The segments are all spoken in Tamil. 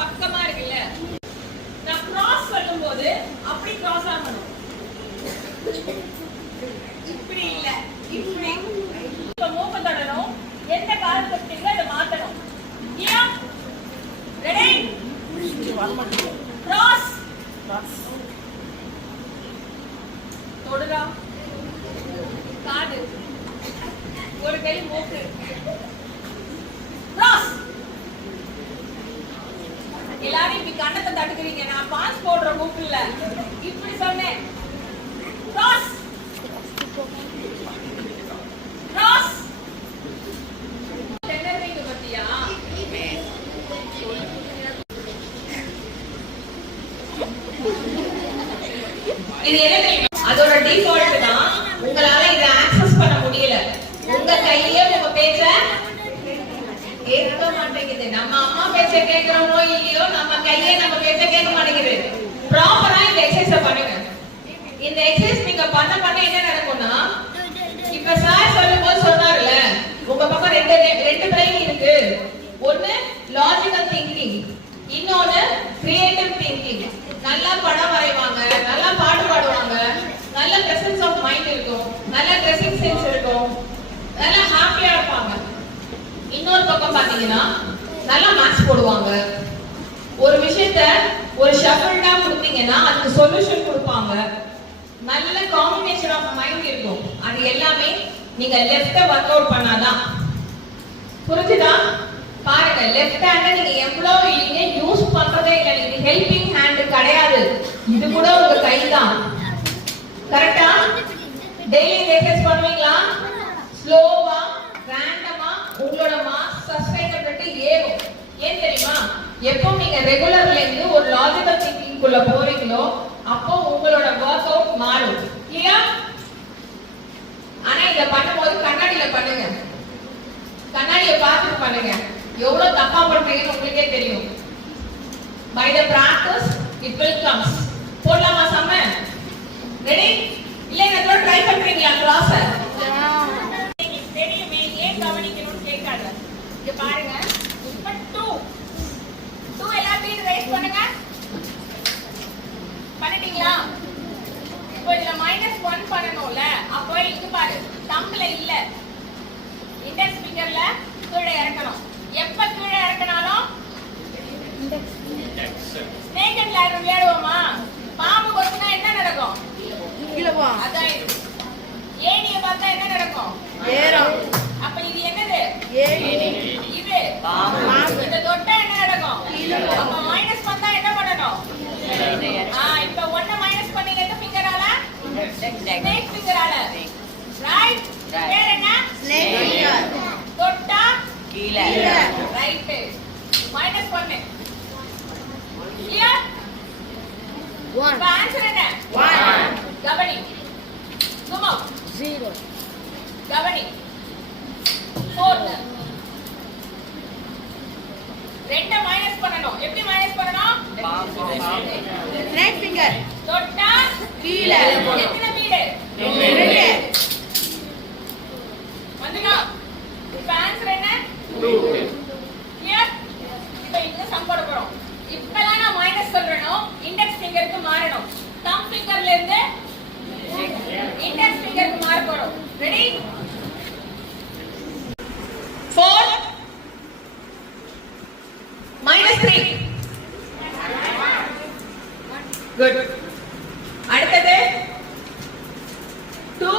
பக்கமா இருக்குல்ல, நான் கிராஸ் பண்ணும்போது அப்படி கிராஸ் ஆகணும், இப்படி இல்ல இப்படி. இப்ப மூக்க தொடரும், எந்த காலத்துக்கு அதை மாத்தணும். ரெடி, கிராஸ் தொடுறா, காது, ஒரு கை மூக்கு, கிராஸ். எல்லாரும் இப்படி கண்ணத்தை தட்டுக்கிறீங்க, நான் பாஸ் போடுற மூக்கு இல்ல, இப்படி சொன்னேன். Cross cross. தென்னரீங்க பத்தியா? இது என்ன தெரியுமா? அதோட டிஃபால்ட் தான். உங்களால இத ஆக்சஸ் பண்ண முடியல. உங்க கையிலே உங்க பேச்ச கேட்க மாட்டேங்குது. நம்ம அம்மா பேச்ச கேக்குறோமோ இல்லையோ, நம்ம கையே நம்ம பேச்ச கேட்க மாட்டேங்குது. ப்ராப்பரா இந்த எக்சர்சைஸ் பண்ணுங்க. இந்த எக்சர்சைஸ் நீங்க பண்ண என்ன நடக்கும்னா, இப்ப சார் சொல்லும்போது சொன்னார்ல, உங்க பக்கம் ரெண்டு பிரெயின் இருக்கு. ஒன்னு லாஜிக்கல் திங்கிங், இன்னொன்னு கிரியேட்டிவ் திங்கிங். நல்லா படம் வரைவாங்க, நல்லா பாட்டு பாடுவாங்க, நல்ல பிரசன்ஸ் ஆஃப் மைண்ட் இருக்கும், நல்ல ட்ரெஸ்ஸிங் சென்ஸ் இருக்கும், நல்லா ஹாப்பியா இருப்பாங்க. இன்னொரு பக்கம் பாத்தீங்கன்னா நல்லா மேட்ச் போடுவாங்க. ஒரு விஷயத்த ஒரு ஷஃபிள்டா கொடுத்தீங்கன்னா அதுக்கு சொல்யூஷன் கொடுப்பாங்க. நல்ல காம்பினேஷன் ஆஃப் மைண்ட் இருக்கும். அது எல்லாமே நீங்க லெஃப்ட்ட வொர்க் அவுட் பண்ணாதான். புரிஞ்சுதா? பாருங்க, லெஃப்ட் ஹேண்ட நீங்க எவ்வளவு இல்லைங்க யூஸ் பண்றதே இல்லை. இது ஹெல்பிங் ஹேண்ட் கிடையாது, இது கூட உங்க கைதான். கரெக்டா? டெய்லி எக்சர்சைஸ் பண்ணுவீங்களா? ஸ்லோவா ரேண்டமா உங்களோட மாஸ் சஸ்டைனபிலிட்டி ஏறும். ஏன் தெரியுமா? எப்போ நீங்க ரெகுலர்ல இருந்து ஒரு லாஜிக்கல் திங்கிங் குள்ள போறீங்களோ அப்போ உங்களோட வொர்க் அவுட் மாறும். இல்லையா? ஆனா இத பண்ணும்போது கண்ணாடியில பண்ணுங்க, கண்ணாடியை பார்த்து பண்ணுங்க. எவ்வளவு தப்பா பண்றீங்கன்னு உங்களுக்கே தெரியும். By the practice it will comes. போடலாமா சம்ம? ரெடி? இல்ல இதோட ட்ரை பண்றீங்களா கிளாஸ்? தெரியுமே, ஏன் கவனிக்கணும்னு கேட்காத. இங்க பாருங்க, இப்ப 2 எல்லாத்தையும் ரைஸ் பண்ணுங்க. பண்ணிட்டீங்களா? இப்போ இதுல -1 பண்ணணும்ல, அப்போ இங்க பாரு, தம்ப்ல இல்ல, இண்டெக்ஸ் ஃபிங்கர்ல கீழே இறக்கணும். எப்ப கீழே இறக்கனாலும் ஸ்னேக் அண்ட் லேடர் விளையாடுவோமா? பாம்பு கொத்துனா என்ன நடக்கும்? கீழே போ. அதான் ஏணிய பார்த்தா என்ன நடக்கும்? ஏறும். அப்ப இது என்னது? ஏணி. இது பாம்பு. இந்த தொட்டா என்ன நடக்கும்? அப்ப மைனஸ் பண்ணா என்ன பண்ணணும்? இப்ப 1 மைனஸ் பண்ணீங்க எந்த ஃபிங்கரால? ஸ்னேக் ஃபிங்கரால. ரைட்? வேற என்ன? Snake finger. தொட்டா கீழே. ரைட். -1. கிளியர்? 1. இப்ப ஆன்சர் என்ன? 1. கவனி. சும்மா 0. கவனி. 4. 2 மைனஸ் பண்ணனும். எப்படி மைனஸ் பண்ணனும்? Snake finger. தொட்டா கீழே. எத்தனை வீடு? 2. வந்துடா. இப்ப ஆன்சர் என்ன? 2. கிளியர்? இப்ப இங்க சம் போட போறோம். இப்பலாம் நான் மைனஸ் சொல்றேனோ இண்டெக்ஸ் ஃபிங்கருக்கு மாறணும். தம் ஃபிங்கர்ல இருந்து இண்டெக்ஸ் ஃபிங்கருக்கு மாற போறோம். ரெடி? 4 -3. குட். அடுத்தது 2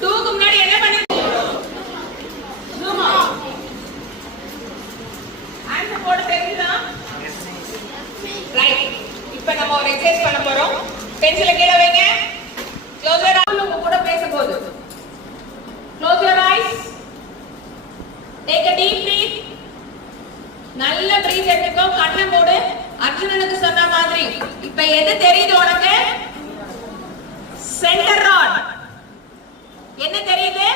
க்கு முன்னாடி என்ன பண்ணி ஜூம் அவுட். ஆன்சர் போட தெரியுதா? ரைட். இப்போ நம்ம ஒரு எக்சர்சைஸ் பண்ண போறோம். பென்சிலை கீழ வைங்க. Close your eyes. உங்க கூட பேசப்போகுது. Close your eyes. Take a deep breath. நல்ல பிரீத் எடுத்துக்கோ. கண்ணை மூடு. அர்ஜுனனுக்கு சொன்ன மாதிரி இப்போ எது தெரியுது உனக்கு? Centre rod. என்ன தெரியுது?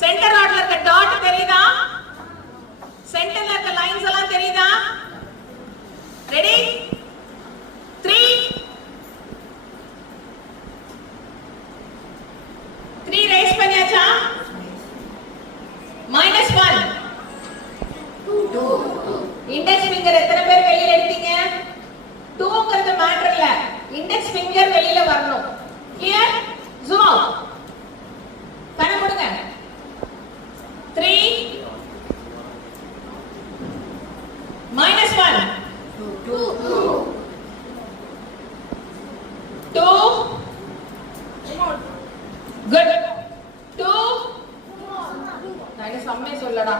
சென்டர் ராட்ல இருக்க டாட் தெரியுதா? சென்டர்ல இருக்க லைன்ஸ் எல்லாம் தெரியுதா? ரெடி? 3 ரைஸ் பண்ணியாச்சா? -1 2 இண்டெக்ஸ் குட் 2 நான் என்ன சம்மே சொல்லடா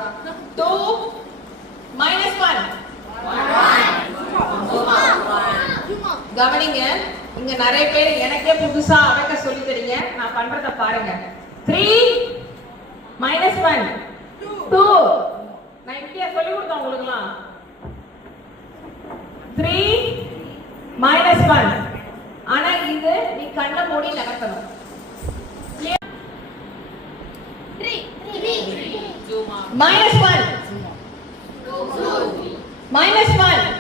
2 minus 1 கவனிங்க இங்க நிறைய பேர் எனக்கே புதுசா அடக்க சொல்லி தரீங்க நான் பண்றத பாருங்க 3 minus 1 2 நான் இப்படியே சொல்லி கொடுத்தேன் உங்களுக்குலாம் 3 minus 1 ஆனா இது நீ கண்ணை மூடி நகர்த்தணும் 3 minus 1 minus 1